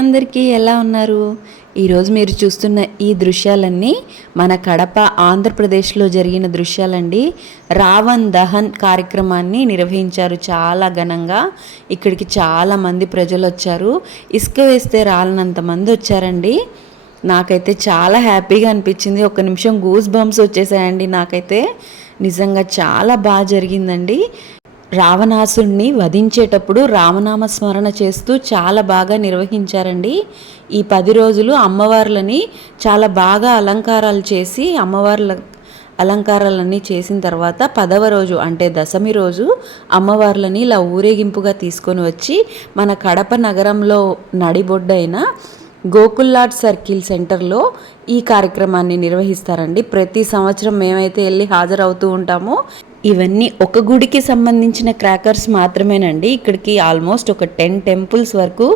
అందరికీ ఎలా ఉన్నారు? ఈరోజు మీరు చూస్తున్న ఈ దృశ్యాలన్నీ మన కడప ఆంధ్రప్రదేశ్లో జరిగిన దృశ్యాలండి. రావణ్ దహన్ కార్యక్రమాన్ని నిర్వహించారు చాలా ఘనంగా. ఇక్కడికి చాలామంది ప్రజలు వచ్చారు. ఇసుక వేస్తే రాలనంత మంది వచ్చారండి. నాకైతే చాలా హ్యాపీగా అనిపించింది. ఒక నిమిషం గూస్ బంప్స్ వచ్చేసాయండి. నాకైతే నిజంగా చాలా బాగా జరిగిందండి. రావణాసుడిని వధించేటప్పుడు రామనామ స్మరణ చేస్తూ చాలా బాగా నిర్వహించారండి. ఈ 10 రోజులు అమ్మవార్లని చాలా బాగా అలంకారాలు చేసి అమ్మవార్ల అలంకారాలన్నీ చేసిన తర్వాత 10వ రోజు అంటే దశమి రోజు అమ్మవార్లని ఇలా ఊరేగింపుగా తీసుకొని వచ్చి మన కడప నగరంలో నడిబొడ్డైన గోకుల్లాట్ సర్కిల్ సెంటర్లో ఈ కార్యక్రమాన్ని నిర్వహిస్తారండి. ప్రతి సంవత్సరం మేమైతే వెళ్ళి హాజరవుతూ ఉంటామో. ఇవన్నీ ఒక గుడికి సంబంధించిన క్రాకర్స్ మాత్రమేనండి. ఇక్కడికి ఆల్మోస్ట్ ఒక 10 టెంపుల్స్ వరకు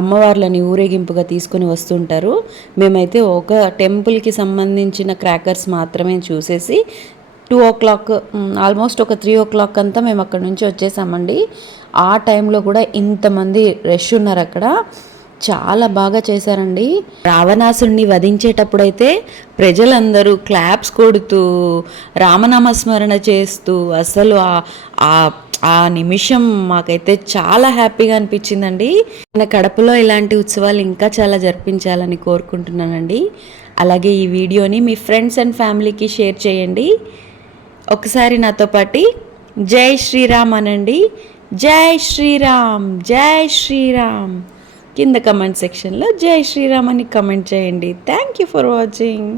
అమ్మవార్లని ఊరేగింపుగా తీసుకుని వస్తుంటారు. మేమైతే ఒక టెంపుల్కి సంబంధించిన క్రాకర్స్ మాత్రమే చూసేసి 2 o'clock ఆల్మోస్ట్ ఒక 3 o'clock అంతా మేము అక్కడ నుంచి వచ్చేసామండి. ఆ టైంలో కూడా ఇంతమంది రష్ ఉన్నారు అక్కడ. చాలా బాగా చేశారండి. రావణాసుడిని వధించేటప్పుడైతే ప్రజలందరూ క్లాప్స్ కొడుతూ రామనామస్మరణ చేస్తూ అసలు ఆ నిమిషం మాకైతే చాలా హ్యాపీగా అనిపించిందండి. మన కడపలో ఇలాంటి ఉత్సవాలు ఇంకా చాలా జరిపించాలని కోరుకుంటున్నానండి. అలాగే ఈ వీడియోని మీ ఫ్రెండ్స్ అండ్ ఫ్యామిలీకి షేర్ చేయండి. ఒకసారి నాతో పాటు జై శ్రీరామ్ అనండి. జై శ్రీరామ్, జై శ్రీరామ్. కింద కమెంట్ సెక్షన్లో జై శ్రీరామ్ అని కమెంట్ చేయండి. Thank you for watching.